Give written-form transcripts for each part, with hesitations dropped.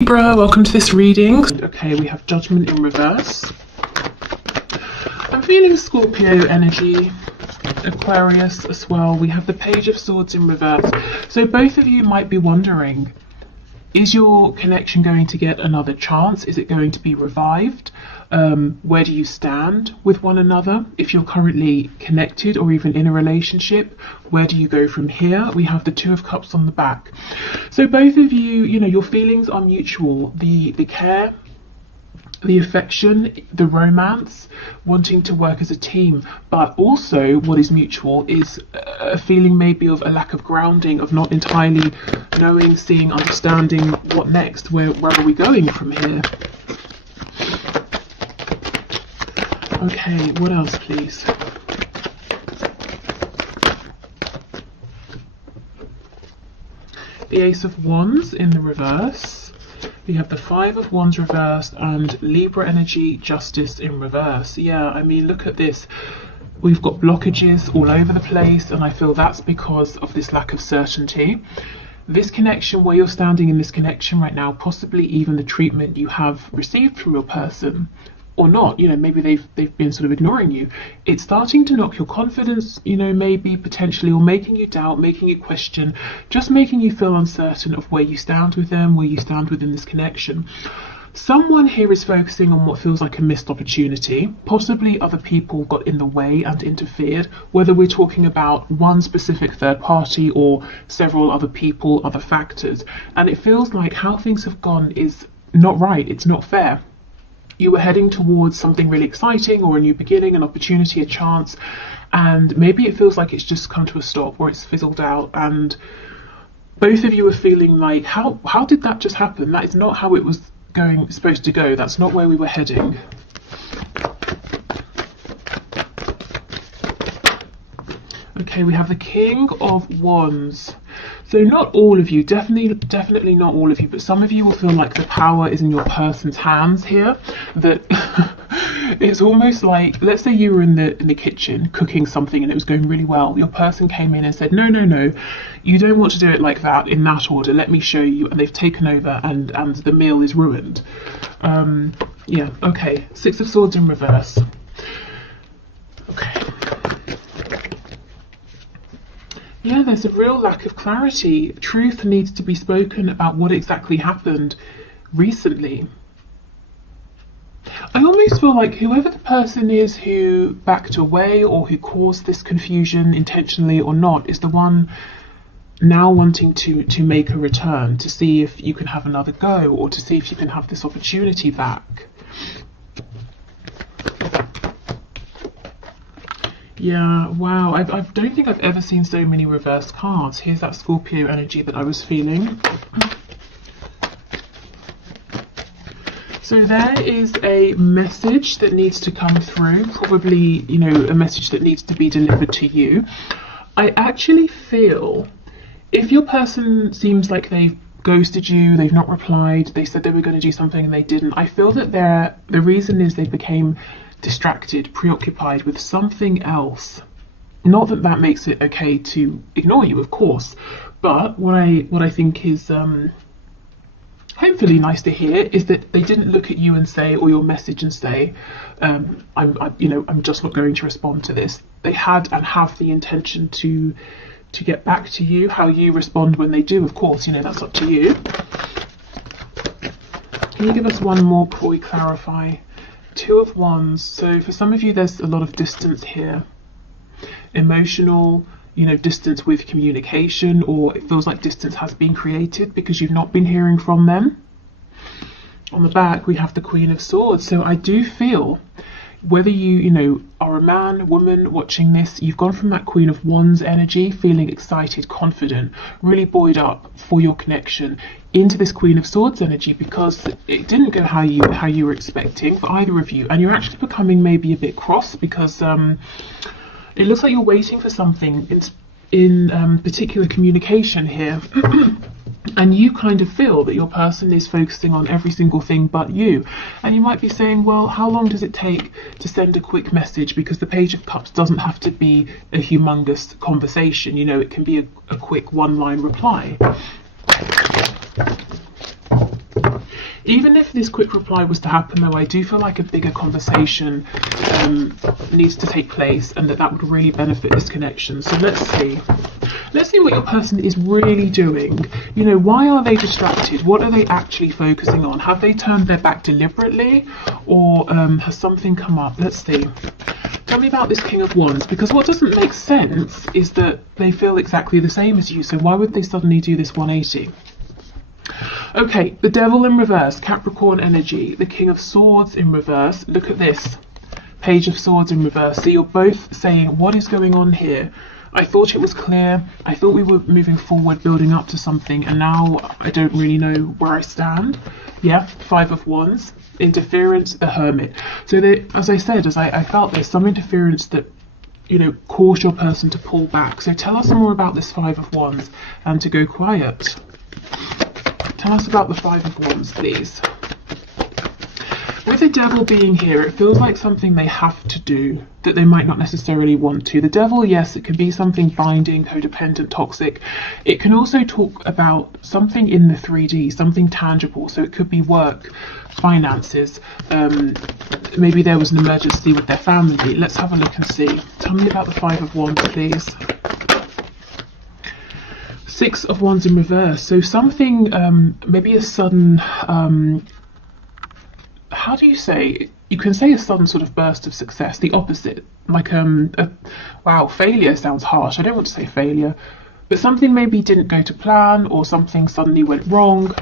Libra, welcome to this reading. Okay, we have Judgment in reverse. I'm feeling Scorpio energy, Aquarius as well. We have the Page of Swords in reverse. So both of you might be wondering, is your connection going to get another chance? Is it going to be revived? Where do you stand with one another? If you're currently connected or even in a relationship, where do you go from here? We have the Two of Cups on the back. So both of you, your feelings are mutual. The care, the affection, the romance, wanting to work as a team, but also what is mutual is a feeling maybe of a lack of grounding, of not entirely knowing, seeing, understanding what next, where are we going from here? Okay, what else please? The Ace of Wands in the reverse. We have the Five of Wands reversed and Libra energy, Justice in reverse. Yeah, I mean, look at this. We've got blockages all over the place, and I feel that's because of this lack of certainty. This connection, where you're standing in this connection right now, possibly even the treatment you have received from your person, or not, maybe they've been sort of ignoring you. It's starting to knock your confidence, maybe potentially, or making you doubt, making you question, just making you feel uncertain of where you stand with them, where you stand within this connection. Someone here is focusing on what feels like a missed opportunity. Possibly other people got in the way and interfered, whether we're talking about one specific third party or several other people, other factors. And it feels like how things have gone is not right, it's not fair. You were heading towards something really exciting, or a new beginning, an opportunity, a chance, and maybe it feels like it's just come to a stop, or it's fizzled out, and both of you are feeling like, how did that just happen? That is not how it was supposed to go. That's not where we were heading. Okay, we have the King of Wands. So not all of you, definitely not all of you, but some of you will feel like the power is in your person's hands here. That it's almost like, let's say you were in the kitchen cooking something and it was going really well. Your person came in and said, no, you don't want to do it like that, in that order. Let me show you. And they've taken over and the meal is ruined. Yeah, okay. Six of Swords in reverse. Okay. Yeah, there's a real lack of clarity. Truth needs to be spoken about what exactly happened recently. I almost feel like whoever the person is who backed away or who caused this confusion, intentionally or not, is the one now wanting to make a return, to see if you can have another go, or to see if you can have this opportunity back. Yeah, wow, I don't think I've ever seen so many reversed cards. Here's that Scorpio energy that I was feeling. So there is a message that needs to come through, probably, a message that needs to be delivered to you. I actually feel if your person seems like they've ghosted you, they've not replied, they said they were going to do something and they didn't, I feel that the reason is they became distracted, preoccupied with something else. Not that that makes it okay to ignore you, of course, but what I think is hopefully nice to hear is that they didn't look at you and say, or your message and say, I'm just not going to respond to this. They had and have the intention to get back to you. How you respond when they do, of course, that's up to you. Can you give us one more before we clarify? Two of Wands. So for some of you, there's a lot of distance here. Emotional, distance with communication, or it feels like distance has been created because you've not been hearing from them. On the back, we have the Queen of Swords. So I do feel, whether you, are a man, woman watching this, you've gone from that Queen of Wands energy, feeling excited, confident, really buoyed up for your connection, into this Queen of Swords energy because it didn't go how you were expecting for either of you, and you're actually becoming maybe a bit cross because it looks like you're waiting for something in particular communication here. And you kind of feel that your person is focusing on every single thing but you. And you might be saying, well, how long does it take to send a quick message? Because the Page of Cups doesn't have to be a humongous conversation. It can be a quick one-line reply. Even if this quick reply was to happen, though, I do feel like a bigger conversation needs to take place, and that would really benefit this connection. So let's see. Let's see what your person is really doing. You know, why are they distracted? What are they actually focusing on? Have they turned their back deliberately, or has something come up? Let's see. Tell me about this King of Wands, because what doesn't make sense is that they feel exactly the same as you. So why would they suddenly do this 180? Okay, the Devil in reverse, Capricorn energy, the King of Swords in reverse. Look at this, Page of Swords in reverse. So you're both saying, what is going on here? I thought it was clear. I thought we were moving forward, building up to something, and now I don't really know where I stand. Yeah, Five of Wands, interference, the Hermit. So there, as I said, I felt there's some interference that, you know, caused your person to pull back. So tell us more about this Five of Wands and to go quiet. Tell us about the Five of Wands, please. With the Devil being here, it feels like something they have to do that they might not necessarily want to. The Devil, yes, it can be something binding, codependent, toxic. It can also talk about something in the 3D, something tangible. So it could be work, finances. Maybe there was an emergency with their family. Let's have a look and see. Tell me about the Five of Wands, please. Six of Wands in reverse. So something, maybe a sudden, how do you say? You can say a sudden sort of burst of success. The opposite, like wow, failure sounds harsh. I don't want to say failure, but something maybe didn't go to plan, or something suddenly went wrong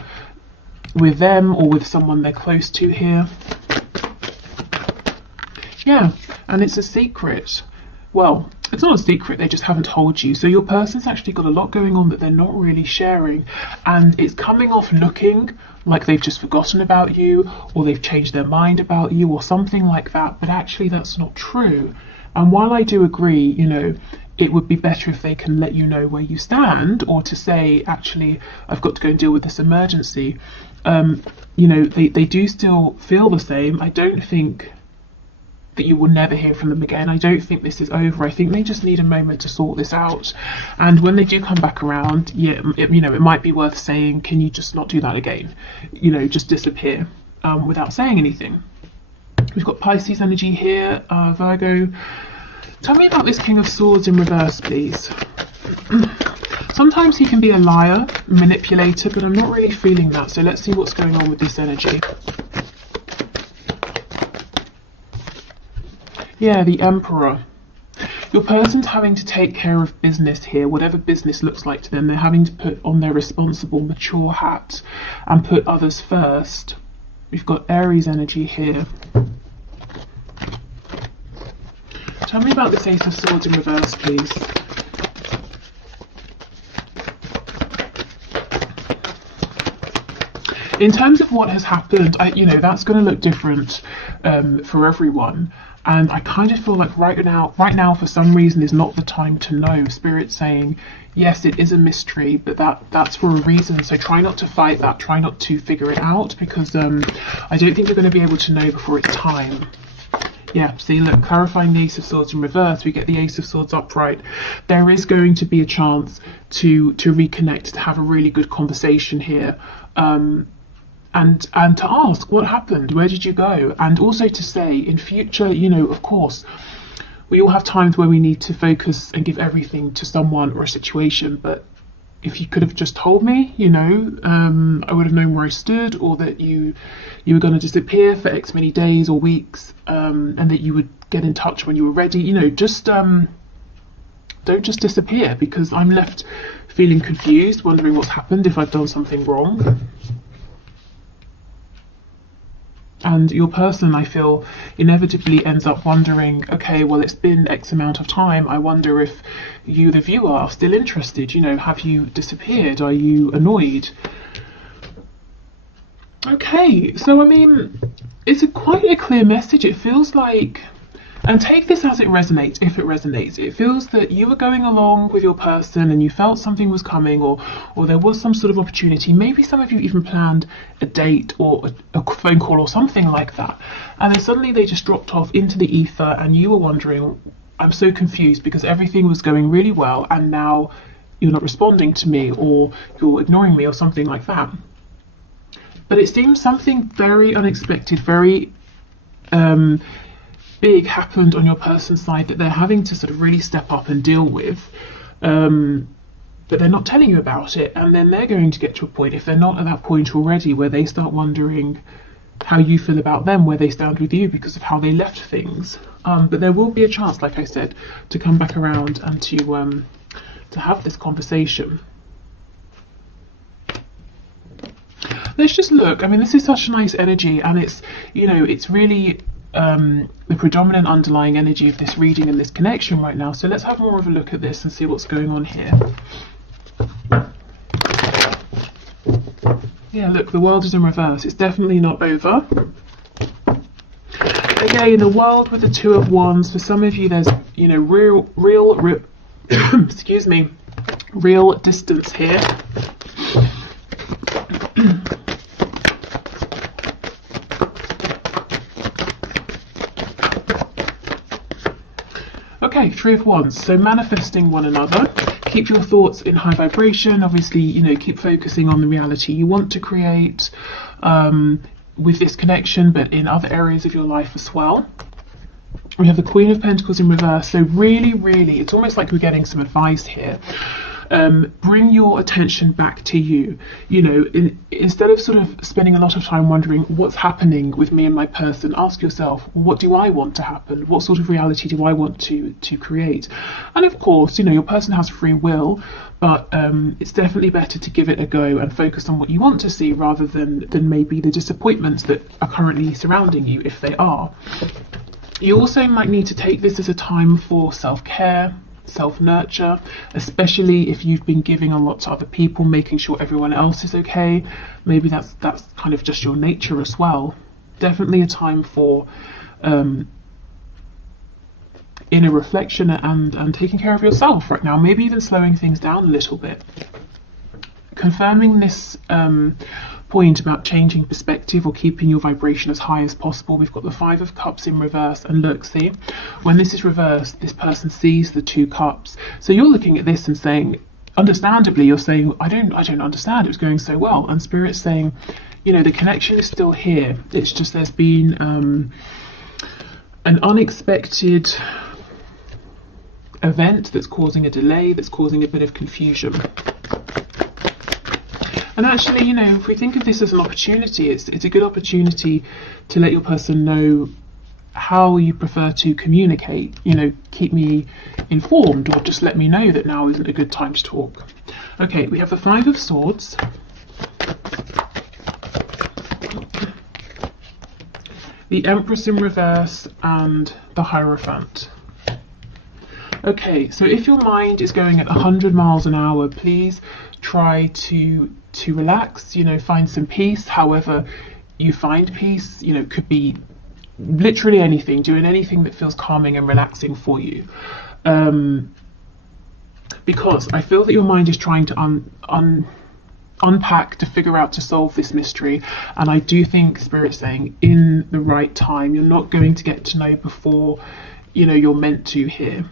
with them or with someone they're close to here. Yeah, and it's a secret. Well, it's not a secret, they just haven't told you. So your person's actually got a lot going on that they're not really sharing, and it's coming off looking like they've just forgotten about you, or they've changed their mind about you, or something like that, but actually that's not true. And while I do agree, you know, it would be better if they can let you know where you stand, or to say, actually, I've got to go and deal with this emergency. You know, they do still feel the same. I don't think that you will never hear from them again. I don't think this is over. I think they just need a moment to sort this out. And when they do come back around, yeah, you know, it might be worth saying, can you just not do that again? You know, just disappear without saying anything. We've got Pisces energy here, Virgo. Tell me about this King of Swords in reverse, please. Sometimes he can be a liar, manipulator, but I'm not really feeling that. So let's see what's going on with this energy. Yeah, the Emperor. Your person's having to take care of business here, whatever business looks like to them. They're having to put on their responsible, mature hat and put others first. We've got Aries energy here. Tell me about this Ace of Swords in reverse, please. In terms of what has happened, you know, that's going to look different for everyone. And I kind of feel like right now, for some reason, is not the time to know. Spirit's saying, yes, it is a mystery, but that's for a reason. So try not to fight that. Try not to figure it out, because I don't think you're going to be able to know before it's time. Yeah, see, look, clarifying the Ace of Swords in reverse, we get the Ace of Swords upright. There is going to be a chance to reconnect, to have a really good conversation here. And to ask what happened, where did you go? And also to say in future, you know, of course, we all have times where we need to focus and give everything to someone or a situation, but if you could have just told me, you know, I would have known where I stood, or that you were going to disappear for X many days or weeks, and that you would get in touch when you were ready. You know, just don't just disappear, because I'm left feeling confused, wondering what's happened, if I've done something wrong. And your person, I feel, inevitably ends up wondering, okay, well, it's been X amount of time. I wonder if you, the viewer, are still interested. You know, have you disappeared? Are you annoyed? Okay, so I mean, it's quite a clear message. It feels like, and take this as it resonates, if it resonates. It feels that you were going along with your person and you felt something was coming, or there was some sort of opportunity. Maybe some of you even planned a date or a phone call or something like that. And then suddenly they just dropped off into the ether, and you were wondering, I'm so confused, because everything was going really well and now you're not responding to me, or you're ignoring me, or something like that. But it seems something very unexpected, very big happened on your person's side that they're having to sort of really step up and deal with. But they're not telling you about it, and then they're going to get to a point, if they're not at that point already, where they start wondering how you feel about them, where they stand with you because of how they left things. But there will be a chance, like I said, to come back around and to have this conversation. Let's just look. I mean, this is such a nice energy, and it's, you know, it's really the predominant underlying energy of this reading and this connection right now. So let's have more of a look at this and see what's going on here. Yeah, look, the world is in reverse. It's definitely not over. Again, the world with the Two of Wands. For some of you, there's, you know, real excuse me, real distance here. Okay, Three of Wands. So manifesting one another. Keep your thoughts in high vibration. Obviously, you know, keep focusing on the reality you want to create with this connection, but in other areas of your life as well. We have the Queen of Pentacles in reverse. So really, really, it's almost like we're getting some advice here. Bring your attention back to you. You know, instead of sort of spending a lot of time wondering what's happening with me and my person, ask yourself, what do I want to happen? What sort of reality do I want to create? And of course, you know, your person has free will, but it's definitely better to give it a go and focus on what you want to see rather than maybe the disappointments that are currently surrounding you, if they are. You also might need to take this as a time for self-care, self-nurture, especially if you've been giving a lot to other people, making sure everyone else is okay. Maybe that's kind of just your nature as well. Definitely a time for inner reflection and taking care of yourself right now. Maybe even slowing things down a little bit. Confirming this point about changing perspective or keeping your vibration as high as possible. We've got the Five of Cups in reverse, and look, see, when this is reversed, this person sees the Two Cups. So you're looking at this and saying, understandably, you're saying, I don't understand, it was going so well. And Spirit's saying, you know, the connection is still here. It's just there's been an unexpected event that's causing a delay, that's causing a bit of confusion. And actually, you know, if we think of this as an opportunity, it's a good opportunity to let your person know how you prefer to communicate. You know, keep me informed, or just let me know that now isn't a good time to talk. Okay, we have the Five of Swords. The Empress in reverse and the Hierophant. Okay, so if your mind is going at 100 miles an hour, please try to relax, you know, find some peace. However you find peace, you know, could be literally anything, doing anything that feels calming and relaxing for you. Because I feel that your mind is trying to unpack, to figure out, to solve this mystery. And I do think Spirit's saying in the right time. You're not going to get to know before, you know, you're meant to here.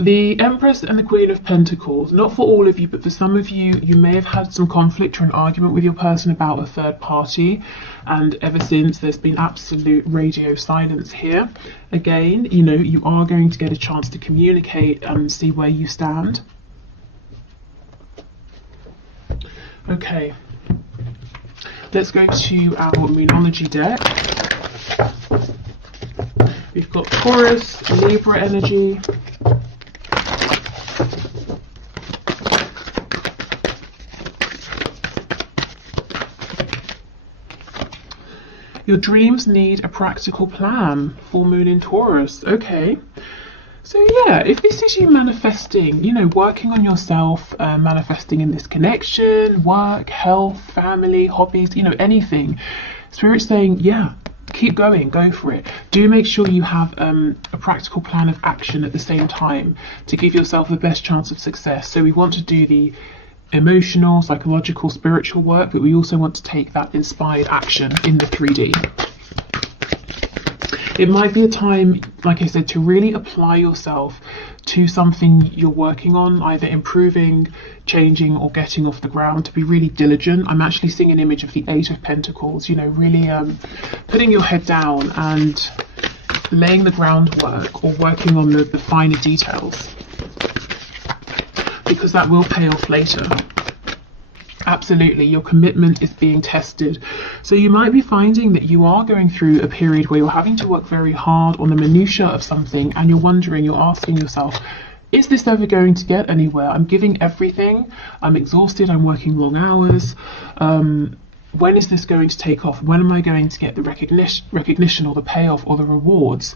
The Empress and the Queen of Pentacles, not for all of you, but for some of you, you may have had some conflict or an argument with your person about a third party, and ever since there's been absolute radio silence here. Again, you know, you are going to get a chance to communicate and see where you stand. Okay, let's go to our Moonology deck. We've got Taurus, Libra energy. Your dreams need a practical plan. Full moon in Taurus. Okay. So yeah, if this is you manifesting, you know, working on yourself, manifesting in this connection, work, health, family, hobbies, you know, anything. Spirit's saying, yeah, keep going, go for it. Do make sure you have a practical plan of action at the same time to give yourself the best chance of success. So we want to do the emotional, psychological, spiritual work, but we also want to take that inspired action in the 3D. It might be a time, like I said, to really apply yourself to something you're working on, either improving, changing, or getting off the ground, to be really diligent. I'm actually seeing an image of the Eight of Pentacles, you know, really putting your head down and laying the groundwork, or working on the finer details, because that will pay off later. Absolutely, your commitment is being tested. So you might be finding that you are going through a period where you're having to work very hard on the minutiae of something, and you're wondering, you're asking yourself, is this ever going to get anywhere? I'm giving everything, I'm exhausted, I'm working long hours. When is this going to take off? When am I going to get the recognition or the payoff or the rewards?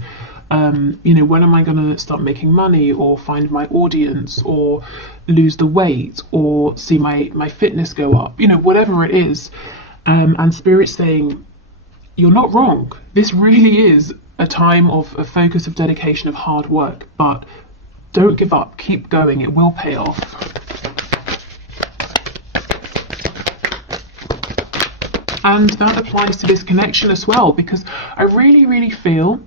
You know, when am I going to start making money, or find my audience, or lose the weight, or see my fitness go up? You know, whatever it is. And Spirit's saying, you're not wrong. This really is a time of focus, of dedication, of hard work. But don't give up. Keep going. It will pay off. And that applies to this connection as well, because I really, really feel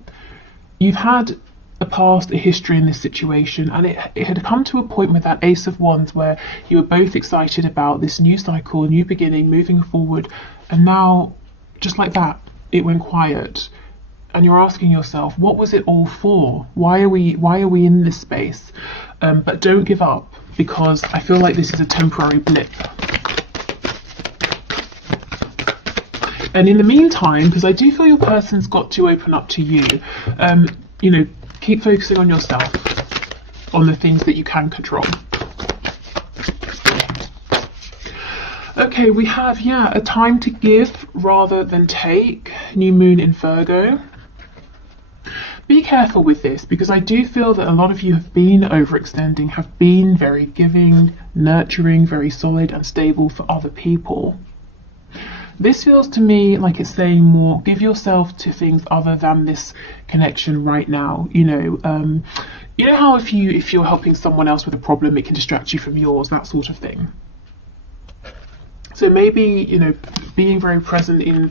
you've had a past, a history in this situation, and it had come to a point with that Ace of Wands where you were both excited about this new cycle, new beginning, moving forward, and now, just like that, it went quiet. And you're asking yourself, what was it all for? Why are we in this space? But don't give up, because I feel like this is a temporary blip. And in the meantime, because I do feel your person's got to open up to you, you know, keep focusing on yourself, on the things that you can control. Okay, we have, a time to give rather than take. New moon in Virgo. Be careful with this, because I do feel that a lot of you have been overextending, have been very giving, nurturing, very solid and stable for other people. This feels to me like it's saying more, give yourself to things other than this connection right now. You know how if you're helping someone else with a problem, it can distract you from yours, that sort of thing. So maybe, you know, being very present in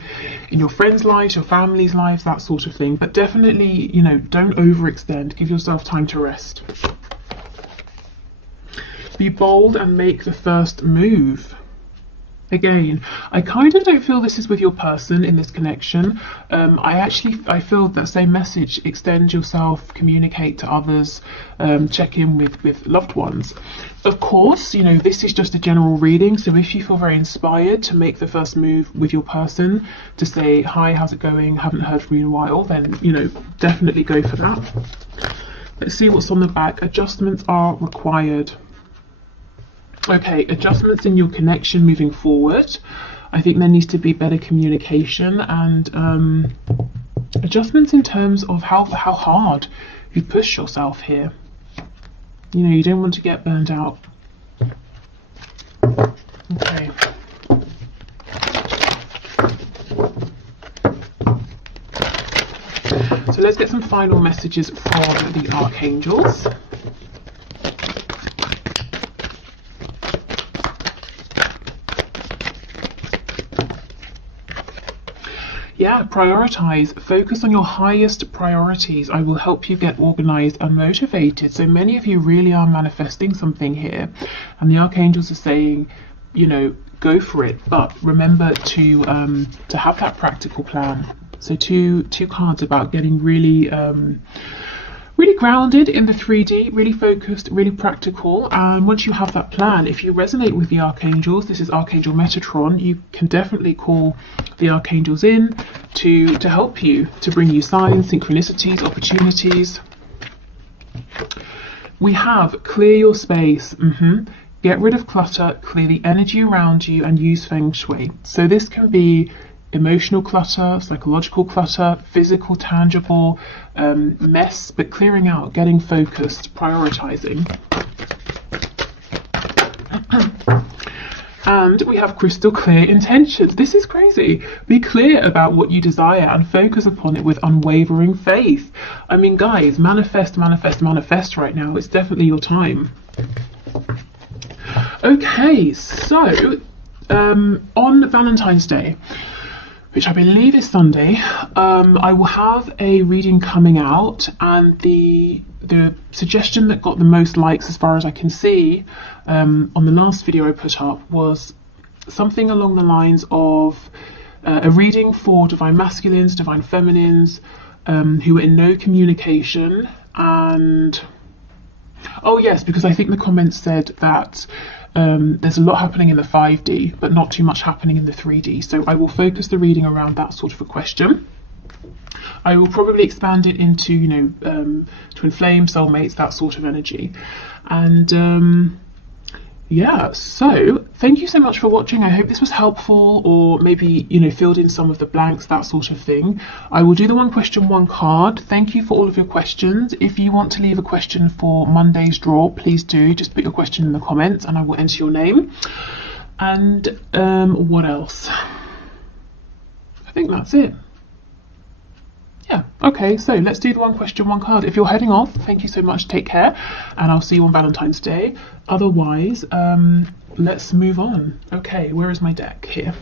your friends' lives, your family's lives, that sort of thing. But definitely, you know, don't overextend. Give yourself time to rest. Be bold and make the first move. Again, I kind of don't feel this is with your person in this connection. I feel that same message. Extend yourself, communicate to others, check in with loved ones. Of course, you know, this is just a general reading, so if you feel very inspired to make the first move with your person, to say, hi, how's it going? Haven't heard from you in a while, then, you know, definitely go for that. Let's see what's on the back. Adjustments are required. Okay, adjustments in your connection moving forward. I think there needs to be better communication, and adjustments in terms of how hard you push yourself here. You know, you don't want to get burned out. Okay. So let's get some final messages from the archangels. Prioritize. Focus on your highest priorities. I will help you get organized and motivated. So many of you really are manifesting something here, and the archangels are saying, you know, go for it, but remember to have that practical plan. So two cards about getting really really grounded in the 3D, really focused, really practical. And once you have that plan, if you resonate with the archangels, this is Archangel Metatron, you can definitely call the archangels in to help you, to bring you signs, synchronicities, opportunities. We have clear your space. Get rid of clutter, clear the energy around you, and use Feng Shui. So this can be emotional clutter, psychological clutter, physical, tangible, mess, but clearing out, getting focused, prioritizing. And we have crystal clear intentions. This is crazy. Be clear about what you desire and focus upon it with unwavering faith. I mean, guys, manifest, manifest, manifest right now. It's definitely your time. Okay, so on Valentine's Day, which I believe is Sunday, I will have a reading coming out, and the suggestion that got the most likes as far as I can see on the last video I put up was something along the lines of a reading for divine masculines, divine feminines, who are in no communication. And oh yes, because I think the comments said that there's a lot happening in the 5D, but not too much happening in the 3D. So I will focus the reading around that sort of a question. I will probably expand it into, you know, twin flame, soulmates, that sort of energy. And yeah, so thank you so much for watching. I hope this was helpful, or maybe, you know, filled in some of the blanks, that sort of thing. I will do the one question, one card. Thank you for all of your questions. If you want to leave a question for Monday's draw, please do. Just put your question in the comments and I will enter your name. And what else? I think that's it. Yeah, okay, so let's do the one question, one card. If you're heading off, thank you so much, take care, and I'll see you on Valentine's Day. Otherwise, let's move on. Okay, where is my deck? Here.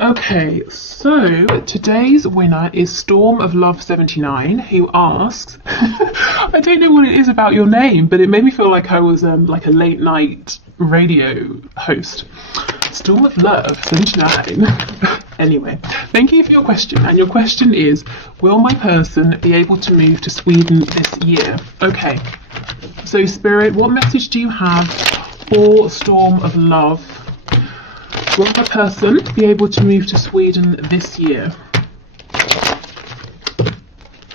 Okay, so today's winner is Storm of Love 79, who asks, I don't know what it is about your name, but it made me feel like I was like a late night radio host. Storm of Love 79. Anyway, thank you for your question, and your question is, will my person be able to move to Sweden this year? Okay, so Spirit, what message do you have for Storm of Love? Will my person be able to move to Sweden this year?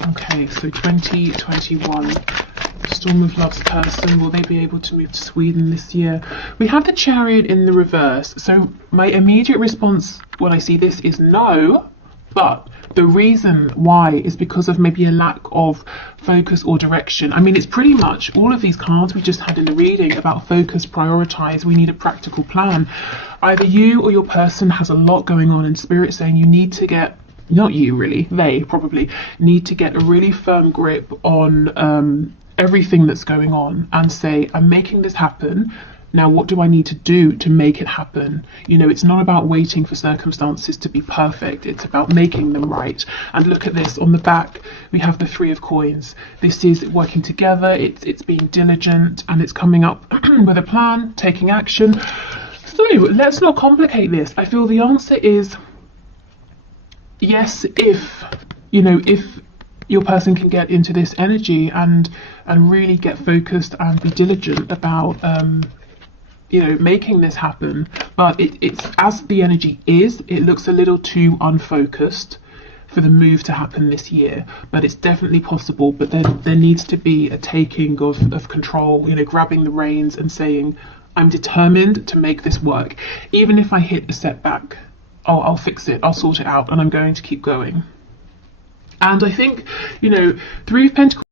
Okay, so 2021. Storm of Love's person, will they be able to move to Sweden this year? We have the Chariot in the reverse, so my immediate response when I see this is no, but the reason why is because of maybe a lack of focus or direction. I mean, it's pretty much all of these cards we just had in the reading about focus, prioritize, we need a practical plan. Either you or your person has a lot going on, in Spirit saying you need to get, not you really, they probably need to get a really firm grip on everything that's going on and say, I'm making this happen. Now, what do I need to do to make it happen? You know, it's not about waiting for circumstances to be perfect. It's about making them right. And look at this on the back. We have the 3 of coins. This is working together. It's being diligent, and it's coming up with a plan, taking action. So let's not complicate this. I feel the answer is yes, if, you know, if your person can get into this energy and really get focused and be diligent about you know, making this happen. But it's as the energy is, it looks a little too unfocused for the move to happen this year, but it's definitely possible. But there needs to be a taking of control, you know, grabbing the reins and saying, I'm determined to make this work. Even if I hit a setback, I'll fix it, I'll sort it out, and I'm going to keep going. And I think, you know, 3 of Pentacles